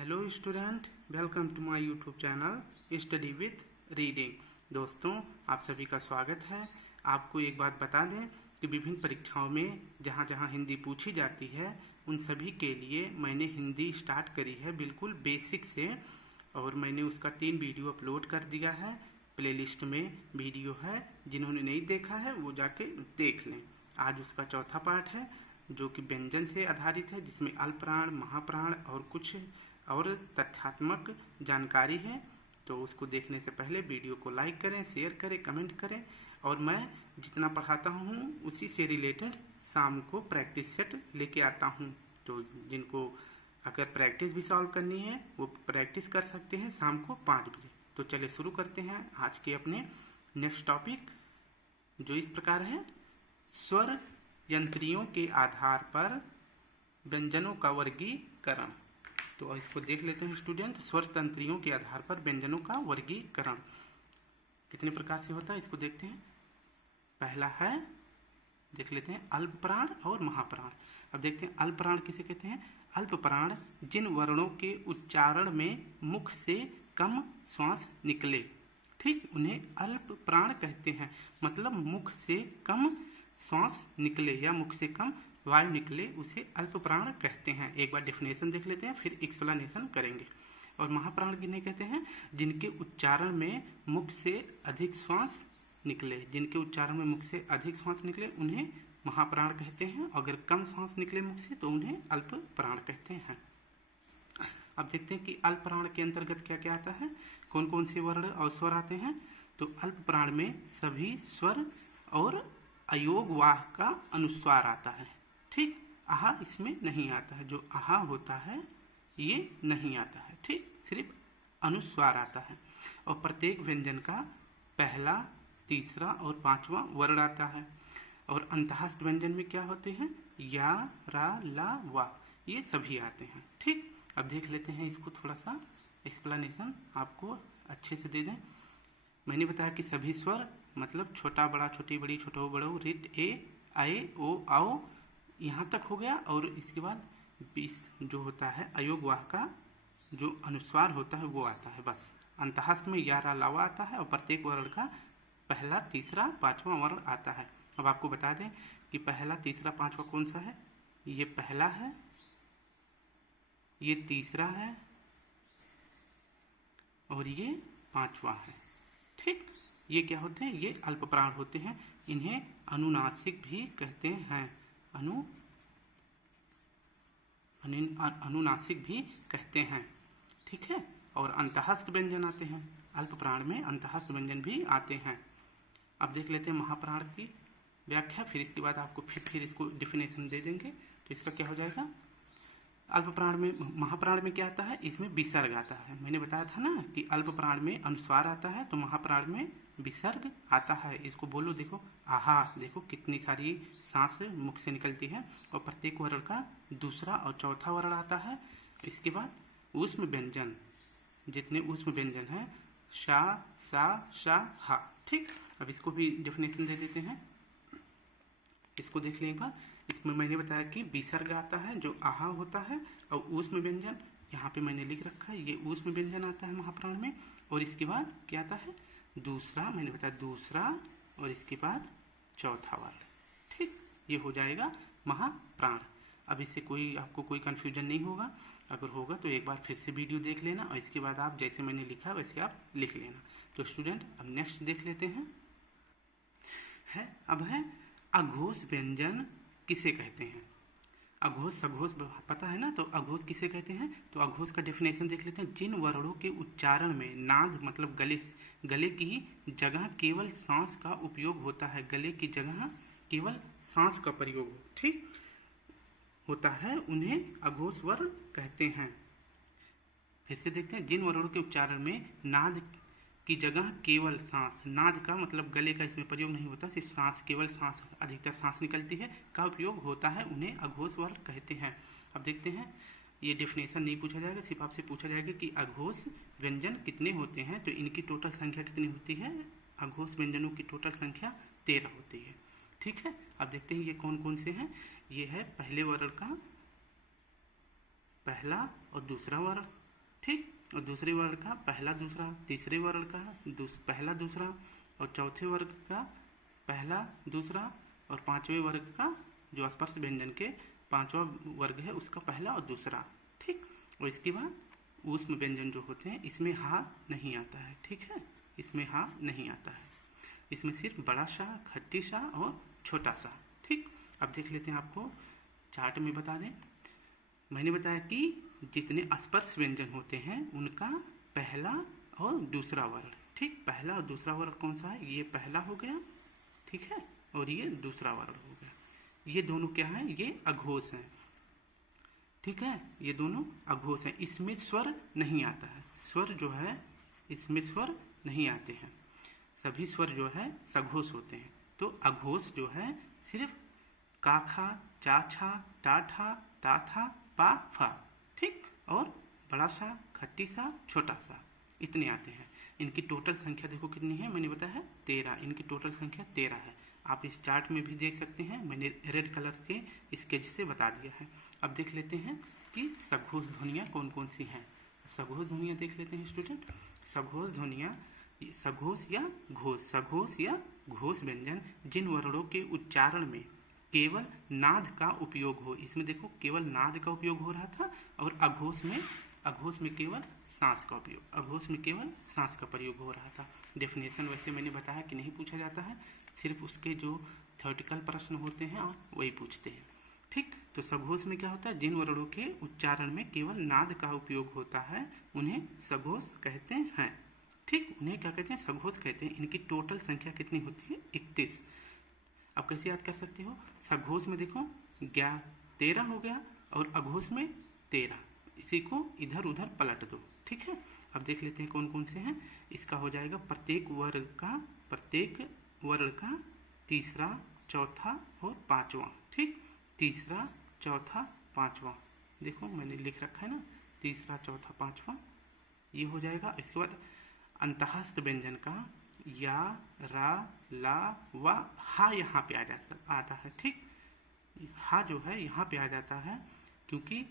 Hello student, welcome to my YouTube channel study with reading. दोस्तों, आप सभी का स्वागत है। आपको एक बात बता दें कि विभिन्न परीक्षाओं में जहाँ जहाँ हिंदी पूछी जाती है उन सभी के लिए मैंने हिंदी स्टार्ट करी है बिल्कुल बेसिक से, और मैंने उसका 3 वीडियो अपलोड कर दिया है। प्लेलिस्ट में वीडियो है, जिन्होंने नहीं देखा है वो जाके देख लें। आज उसका चौथा पार्ट है जो कि व्यंजन से आधारित है, जिसमें अल्पप्राण, महाप्राण और कुछ और तथ्यात्मक जानकारी है। तो उसको देखने से पहले वीडियो को लाइक करें, शेयर करें, कमेंट करें। और मैं जितना पढ़ाता हूँ उसी से रिलेटेड शाम को प्रैक्टिस सेट लेके आता हूँ। तो जिनको अगर प्रैक्टिस भी सॉल्व करनी है वो प्रैक्टिस कर सकते हैं शाम को 5 बजे। तो चलिए शुरू करते हैं आज के अपने नेक्स्ट टॉपिक, जो इस प्रकार है। स्वर यंत्रियों के आधार पर व्यंजनों का वर्गीकरण। तो इसको देख लेते हैं स्टूडेंट। स्वर तंत्रियों के आधार पर व्यंजनों का वर्गीकरण कितने प्रकार से होता है इसको देखते हैं। पहला है, देख लेते हैं, अल्पप्राण और महाप्राण। अब देखते हैं अल्पप्राण किसे कहते हैं। अल्पप्राण जिन वर्णों के उच्चारण में मुख से कम श्वास निकले, ठीक, उन्हें अल्पप्राण कहते हैं। मतलब मुख से कम श्वास निकले या मुख से कम वायु निकले, उसे अल्पप्राण कहते हैं। एक बार डेफिनेशन देख लेते हैं, फिर एक्सप्लेनेशन करेंगे। और महाप्राण किन्हें कहते हैं, जिनके उच्चारण में मुख से अधिक श्वास निकले। जिनके उच्चारण में मुख से अधिक श्वास निकले उन्हें महाप्राण कहते हैं। अगर कम श्वास निकले मुख से तो उन्हें अल्पप्राण कहते हैं। अब देखते हैं कि अल्पप्राण के अंतर्गत क्या क्या आता है, कौन कौन से वर्ण और स्वर आते हैं। तो अल्पप्राण में सभी स्वर और अयोग वाह का अनुस्वार आता है, ठीक। आहा इसमें नहीं आता है, जो आहा होता है ये नहीं आता है, ठीक, सिर्फ अनुस्वार आता है। और प्रत्येक व्यंजन का पहला, तीसरा और 5वां वर्ण आता है। और अंतःस्थ व्यंजन में क्या होते हैं, या, रा, ला, वा, ये सभी आते हैं, ठीक। अब देख लेते हैं इसको, थोड़ा सा एक्सप्लेनेशन आपको अच्छे से दे दें। मैंने बताया कि सभी स्वर मतलब छोटा बड़ा, छोटी बड़ी, छोटो बड़ो, रिट, ए, आए, ओ, आओ, यहाँ तक हो गया। और इसके बाद 20 जो होता है अयोग वाह का जो अनुस्वार होता है वो आता है। बस अंतःस्थ में या, रा, लावा आता है और प्रत्येक वर्ण का पहला, तीसरा, 5वां वर्ण आता है। अब आपको बता दें कि पहला, तीसरा, 5वां कौन सा है। ये पहला है, ये तीसरा है और ये 5वां है, ठीक। ये क्या होते हैं, ये अल्पप्राण होते हैं। इन्हें अनुनासिक भी कहते हैं। अनुनासिक भी कहते हैं, ठीक है। और अंतःस्थ व्यंजन आते हैं, अल्पप्राण में अंतःस्थ व्यंजन भी आते हैं। अब देख लेते हैं महाप्राण की व्याख्या, फिर इसके बाद आपको फिर इसको डिफिनेशन दे देंगे। तो इसका क्या हो जाएगा, अल्पप्राण में, महाप्राण में क्या आता है, इसमें विसर्ग आता है। मैंने बताया था ना कि अल्पप्राण में अनुस्वार आता है, तो महाप्राण में विसर्ग आता है। इसको बोलो, देखो, आहा, देखो कितनी सारी सांस मुख से निकलती है। और प्रत्येक वर्ण का दूसरा और चौथा वर्ण आता है। इसके बाद ऊष्म व्यंजन, जितने ऊष्म व्यंजन हैं, शा, सा, शा, हा, ठीक। अब इसको भी डेफिनेशन दे देते हैं। इसको देख लें एक बार। इसमें मैंने बताया कि विसर्ग आता है जो आहा होता है, और ऊष्म व्यंजन यहाँ पे मैंने लिख रखा है, ये ऊष्म व्यंजन आता है महाप्राण में। और इसके बाद क्या आता है, दूसरा, मैंने बताया दूसरा, और इसके बाद चौथा वर्ण, ठीक। ये हो जाएगा महाप्राण। अब इससे कोई आपको कोई कंफ्यूजन नहीं होगा। अगर होगा तो एक बार फिर से वीडियो देख लेना, और इसके बाद आप जैसे मैंने लिखा वैसे आप लिख लेना। तो स्टूडेंट, अब नेक्स्ट देख लेते हैं। अब है अघोष व्यंजन किसे कहते हैं। अघोष, सघोष पता है ना, तो अघोष किसे कहते हैं। तो अघोष का डेफिनेशन देख लेते हैं। जिन वर्णों के उच्चारण में नाद मतलब गले की जगह केवल सांस का उपयोग होता है, गले की जगह केवल सांस का प्रयोग, ठीक, होता है, उन्हें अघोष वर्ण कहते हैं। फिर से देखते हैं, जिन वर्णों के उच्चारण में नाद की जगह केवल सांस, नाद का मतलब गले का इसमें प्रयोग नहीं होता, सिर्फ सांस, केवल सांस, अधिकतर सांस निकलती है, का उपयोग होता है, उन्हें अघोष वर्ण कहते हैं। अब देखते हैं, ये डेफिनेशन नहीं पूछा जाएगा, सिर्फ आपसे पूछा जाएगा कि अघोष व्यंजन कितने होते हैं। तो इनकी टोटल संख्या कितनी होती है, अघोष व्यंजनों की टोटल संख्या 13 होती है, ठीक है। अब देखते हैं ये कौन कौन से हैं। ये है पहले वर्ण का पहला और दूसरा वर्ण, ठीक। और दूसरे वर्ग का पहला दूसरा, तीसरे वर्ग का पहला दूसरा, और चौथे वर्ग का पहला दूसरा, और पांचवें वर्ग का जो स्पर्श व्यंजन के पांचवा वर्ग है उसका पहला और दूसरा। ठीक। और इसके बाद ऊष्म व्यंजन जो होते हैं इसमें हा नहीं आता है। ठीक है, इसमें हा नहीं आता है, इसमें सिर्फ बड़ा सा, खट्टी सा और छोटा सा। ठीक। अब देख लेते हैं, आपको चार्ट में बता दें। मैंने बताया कि जितने स्पर्श व्यंजन होते हैं उनका पहला और दूसरा वर्ण। ठीक, पहला और दूसरा वर्ण कौन सा है? ये पहला हो गया, ठीक है, और ये दूसरा वर्ण हो गया। ये दोनों क्या है? ये अघोष हैं। ठीक है, ये दोनों अघोष हैं। इसमें स्वर नहीं आता है। स्वर जो है इसमें स्वर नहीं आते हैं। सभी स्वर जो है सघोष होते हैं। तो अघोष जो है सिर्फ काखा, चाछा, टाठा, ताथा, पा, फा। ठीक, और बड़ा सा, खट्टी सा, छोटा सा, इतने आते हैं। इनकी टोटल संख्या देखो कितनी है, मैंने बताया है 13। इनकी टोटल संख्या 13 है। आप इस चार्ट में भी देख सकते हैं, मैंने रेड कलर के स्केच से बता दिया है। अब देख लेते हैं कि सघोष ध्वनियाँ कौन कौन सी हैं। सघोष ध्वनियाँ देख लेते हैं स्टूडेंट। सघोष ध्वनियाँ सघोष या घोष, सघोष या घोष व्यंजन जिन वर्णों के उच्चारण में केवल नाद का उपयोग हो। इसमें देखो केवल नाद का उपयोग हो रहा था, और अघोष में केवल सांस का उपयोग, अघोष में केवल सांस का प्रयोग हो रहा था। डेफिनेशन वैसे मैंने बताया कि नहीं पूछा जाता है, सिर्फ उसके जो थ्योरेटिकल प्रश्न होते हैं वही पूछते हैं। ठीक, तो सघोष में क्या होता है? जिन वर्णों के उच्चारण में केवल नाद का उपयोग होता है उन्हें सघोष कहते हैं। ठीक, उन्हें क्या कहते हैं? सघोष कहते हैं। इनकी टोटल संख्या कितनी होती है? 31। अब कैसे याद कर सकते हो? सघोष में देखो 13 हो गया, और अघोष में 13। इसी को इधर उधर पलट दो। ठीक है, अब देख लेते हैं कौन कौन से हैं। इसका हो जाएगा प्रत्येक वर्ण का तीसरा, चौथा और पांचवा। ठीक, तीसरा, चौथा, पांचवा, देखो मैंने लिख रखा है ना, तीसरा, चौथा, पांचवा, ये हो जाएगा। इसके बाद अंतःस्थ व्यंजन का या, रा, ला, व, हा यहाँ पे आता है। ठीक, हा जो है यहाँ पे आ जाता है, क्योंकि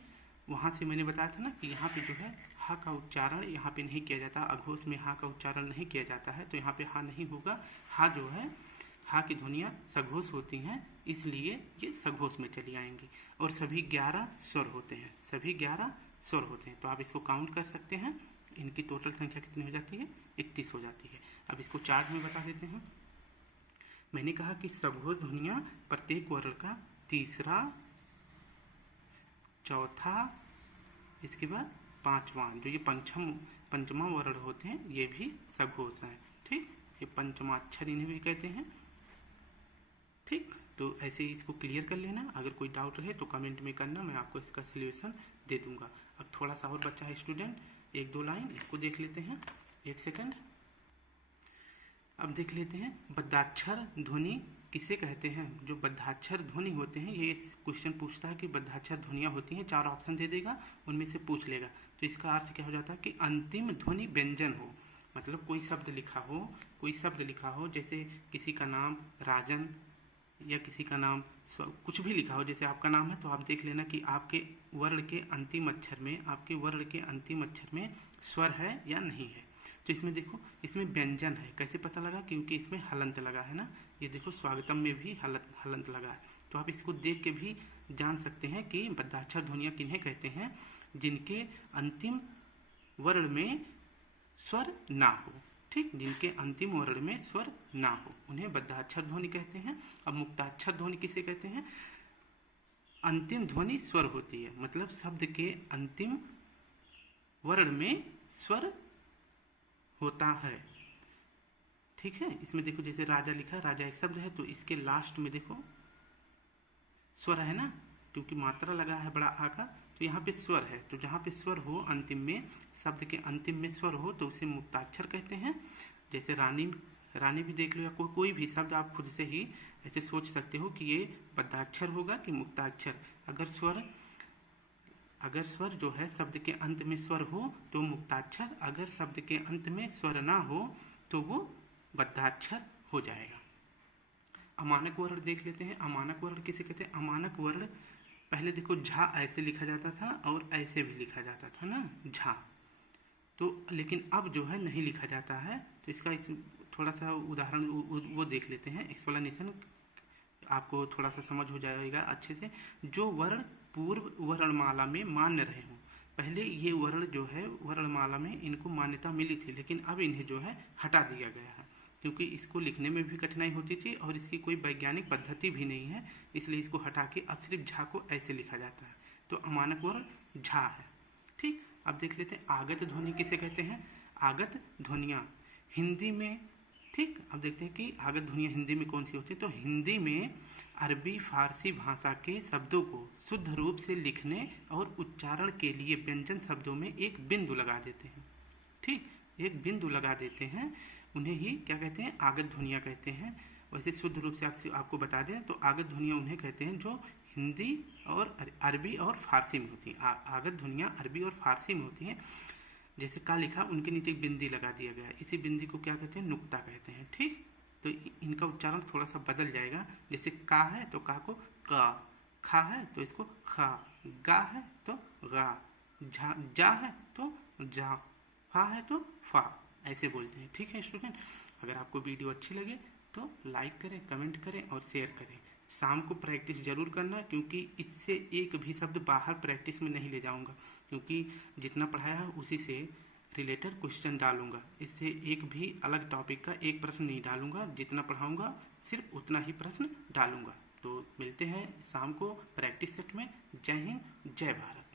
वहाँ से मैंने बताया था ना कि यहाँ पे जो है हा का उच्चारण यहाँ पे नहीं किया जाता। अघोष में हा का उच्चारण नहीं किया जाता है, तो यहाँ पे हा नहीं होगा। हा जो है, हा की ध्वनियाँ सघोष होती हैं, इसलिए ये सघोष में चली आएंगी। और सभी 11 स्वर होते हैं, सभी 11 स्वर होते हैं। तो आप इसको काउंट कर सकते हैं। इनकी टोटल संख्या कितनी हो जाती है? 31 हो जाती है। अब इसको चार्ट में बता देते हैं। मैंने कहा कि सघोष ध्वनियाँ प्रत्येक वर्ण का तीसरा, चौथा, इसके बाद पांचवा, जो ये पंचमा वर्ण होते हैं ये भी सघोष हैं। ठीक, ये पंचमाक्षर इन्हें भी कहते हैं। ठीक, तो ऐसे ही इसको क्लियर कर लेना। अगर कोई डाउट रहे तो कमेंट में करना, मैं आपको इसका सलूशन दे दूंगा। अब थोड़ा सा और बचा है स्टूडेंट, 1-2 लाइन इसको देख लेते हैं। 1 सेकंड। अब देख लेते हैं बद्धाक्षर ध्वनि किसे कहते हैं। जो बद्धाक्षर ध्वनि होते हैं, ये क्वेश्चन पूछता है कि बद्धाक्षर ध्वनियाँ होती हैं, 4 ऑप्शन दे देगा, उनमें से पूछ लेगा। तो इसका अर्थ क्या हो जाता है कि अंतिम ध्वनि व्यंजन हो। मतलब कोई शब्द लिखा हो, जैसे किसी का नाम राजन या किसी का नाम कुछ भी लिखा हो, जैसे आपका नाम है, तो आप देख लेना कि आपके वर्ण के अंतिम अक्षर में स्वर है या नहीं है। तो इसमें देखो, इसमें व्यंजन है। कैसे पता लगा? क्योंकि इसमें हलंत लगा है ना। ये देखो स्वागतम में भी हलंत लगा है। तो आप इसको देख के भी जान सकते हैं कि बद्धाक्षर ध्वनियाँ किन्हें कहते हैं, जिनके अंतिम वर्ण में स्वर ना हो। ठीक, जिनके अंतिम वर्ण में स्वर ना हो उन्हें बद्धाक्षर ध्वनि कहते हैं। अब मुक्ताक्षर ध्वनि किसे कहते हैं? अंतिम ध्वनि स्वर होती है, मतलब शब्द के अंतिम वर्ण में स्वर होता है। ठीक है, इसमें देखो जैसे राजा लिखा है, राजा एक शब्द है, तो इसके लास्ट में देखो स्वर है ना, क्योंकि मात्रा लगा है बड़ा आ का, तो यहाँ पे स्वर है। तो जहाँ पे स्वर हो अंतिम में, शब्द के अंतिम में स्वर हो, तो उसे मुक्ताक्षर कहते हैं। जैसे रानी भी देख लो, या कोई भी शब्द आप खुद से ही ऐसे सोच सकते हो कि ये बद्धाक्षर होगा कि मुक्ताक्षर। अगर स्वर जो है शब्द के अंत में स्वर हो तो मुक्ताक्षर, अगर शब्द के अंत में स्वर ना हो तो वो बद्धाक्षर हो जाएगा। अमानक वर्ण देख लेते हैं। अमानक वर्ण किसे कहते हैं? अमानक वर्ण पहले देखो झा ऐसे लिखा जाता था और ऐसे भी लिखा जाता था ना, झा। तो लेकिन अब जो है नहीं लिखा जाता है। तो इसका थोड़ा सा उदाहरण वो देख लेते हैं, एक्सप्लेनेशन आपको थोड़ा सा समझ हो जाएगा अच्छे से। जो वर्ण पूर्व वर्णमाला में मान्य रहे हों, पहले ये वर्ण जो है वर्णमाला में इनको मान्यता मिली थी, लेकिन अब इन्हें जो है हटा दिया गया है, क्योंकि इसको लिखने में भी कठिनाई होती थी और इसकी कोई वैज्ञानिक पद्धति भी नहीं है, इसलिए इसको हटा के अब सिर्फ झा को ऐसे लिखा जाता है। तो अमानक वर्ण झा है। ठीक, अब देख लेते हैं आगत ध्वनि किसे कहते हैं। आगत ध्वनियाँ हिंदी में, ठीक, अब देखते हैं कि आगत ध्वनियाँ हिंदी में कौन सी होती है। तो हिंदी में अरबी फारसी भाषा के शब्दों को शुद्ध रूप से लिखने और उच्चारण के लिए व्यंजन शब्दों में एक बिंदु लगा देते हैं। ठीक, एक बिंदु लगा देते हैं, उन्हें ही क्या कहते हैं, आगत ध्वनियाँ कहते हैं। वैसे शुद्ध रूप से आपको बता दें तो आगत ध्वनियाँ उन्हें कहते हैं जो हिंदी और अरबी और फारसी में होती हैं। आगत ध्वनियाँ अरबी और फारसी में होती हैं। जैसे का लिखा, उनके नीचे एक बिंदी लगा दिया गया है, इसी बिंदी को क्या कहते हैं, नुक्ता कहते हैं। ठीक, तो इनका उच्चारण थोड़ा सा बदल जाएगा। जैसे का है तो का को का, खा है तो इसको खा, गा है तो गा, जा है तो जा, फा है तो फा, ऐसे बोलते हैं। ठीक है स्टूडेंट, अगर आपको वीडियो अच्छी लगे तो लाइक करें, कमेंट करें और शेयर करें। शाम को प्रैक्टिस जरूर करना, क्योंकि इससे एक भी शब्द बाहर प्रैक्टिस में नहीं ले जाऊंगा, क्योंकि जितना पढ़ाया है उसी से रिलेटेड क्वेश्चन डालूंगा। इससे एक भी अलग टॉपिक का एक प्रश्न नहीं डालूंगा, जितना पढ़ाऊंगा सिर्फ उतना ही प्रश्न डालूंगा। तो मिलते हैं शाम को प्रैक्टिस सेट में। जय हिंद, जय भारत।